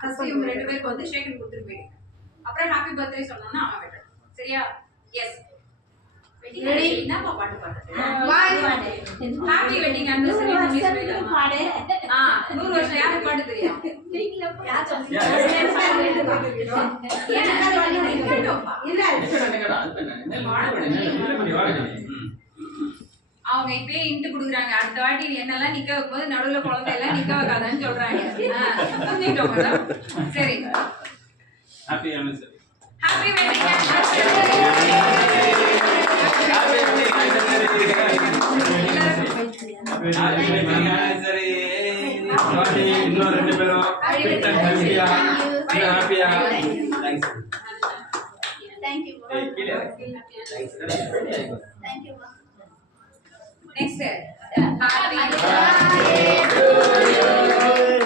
First இவங்க ரெண்டு பேருக்கு வந்து ஷேக் ஹேண்ட் கொடுத்துட்டு போயிடுங்க. அப்புறம் ஹாப்பி பர்த்டே சொன்னோம்னா அவன் வெட்டணும். சரியா? எஸ். ரெடி? என்னப்பா பாட்டு பாடுறது? ஹாப்பி வெட்டிங் ஆனிவர்சரி இங்கிலீஷ் பாடு. 100 வருஷம் யாருக்கு பாட்டு தெரியும்? நீங்களே யார் சொல்லுங்க. அவங்க இப்பயே இன்ட்டு குடுக்குறாங்க. அடுத்த வாட்டி என்னெல்லாம் நிக்க வைக்கும்போது நடுவுல குழந்தை எல்லாம் நிக்க வைக்காதான்னு சொல்றாங்க. புரிஞ்சுக்கிட்டோம். சரி, happy anniversary. Happy wedding anniversary. இன்னும் ரெண்டு பேரும் ஹாப்பியா ஹாப்பியா. Thanks. Thank you. Thank you. Next, happy birthday to you.